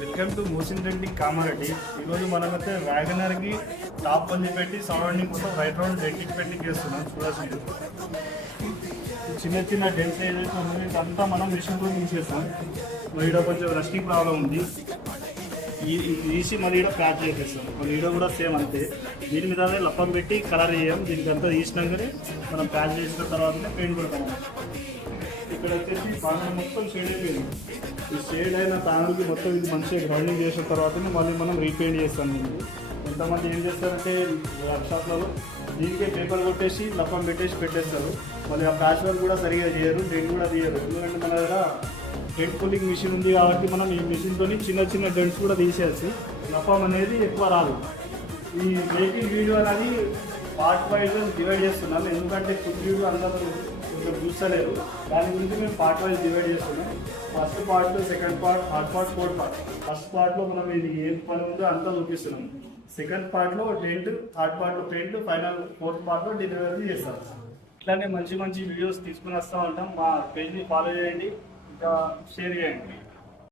Welcome to Mohsin Reddy Kamareddy. ఈరోజు మనమైతే వ్యాగనర్కి top పని పెట్టి సరౌండింగ్ మొత్తం రైట్ రౌండ్ డెంటింగ్ పెయింటింగ్ చేస్తున్నాం. చూడాల్సింది చిన్న చిన్న డెంట్స్ ఏదైతే ఉందో ఇదంతా మనం మిషన్తో తీసేస్తాం. మరి ఇక్కడ కొంచెం రస్టింగ్ ప్రాబ్లం ఉంది, తీసి మళ్ళీ ఇక్కడ ప్యాచ్ చేసేస్తాం. మళ్ళీ ఇక్కడ కూడా సేమ్ అంతే, దీని మీద లప్పం పెట్టి కలర్ చేయం. దీనికి అంతా తీసినాకనే మనం ప్యాచ్ చేసిన తర్వాతనే పెయింట్ కొడతాం. ఇక్కడ వచ్చేసి ప్యానల్ మొత్తం షేడ్ అయిపోయింది. ఈ షేడ్ అయిన ప్యానల్కి మొత్తం ఇది మంచిగా గ్రౌండింగ్ చేసిన తర్వాతనే మళ్ళీ మనం రీపెయింట్ చేస్తాం. ఎంతమంది ఏం చేస్తారంటే వర్క్షాప్లలో దీనికే పేపర్ కొట్టేసి లప్పం పెట్టేస్తారు. మళ్ళీ ఆ ప్యాచ్ వర్క్ కూడా సరిగా చేయరు, డెంట్ కూడా తీయరు. ఎందుకంటే మన దగ్గర డెంట్ పుల్లింగ్ మిషన్ ఉంది కాబట్టి మనం ఈ మిషన్తో చిన్న చిన్న డెంట్స్ కూడా తీసేసి లప్పం అనేది ఎక్కువ రాదు. ఈ మేకింగ్ వీడియో అనేది పార్ట్ వైజ్ డివైడ్ చేస్తున్నాం, ఎందుకంటే ఫుల్ వీడియో అందరూ ఇంకా చూస్తలేరు. దాని గురించి మేము పార్ట్ వైజ్ డివైడ్ చేస్తున్నాం. First part, second part, third part, fourth part. First పార్ట్లో మనం ఇది ఏం పని ఉందో అంతా చూపిస్తున్నాం. సెకండ్ పార్ట్లో డెంట్, థర్డ్ పార్ట్లో పెయింట్, ఫైనల్ ఫోర్త్ పార్ట్లో డెలివరీ చేస్తాం. ఇట్లానే మంచి మంచి వీడియోస్ తీసుకుని వస్తూ ఉంటాం. మా పేజ్ని ఫాలో చేయండి, ఇంకా షేర్ చేయండి.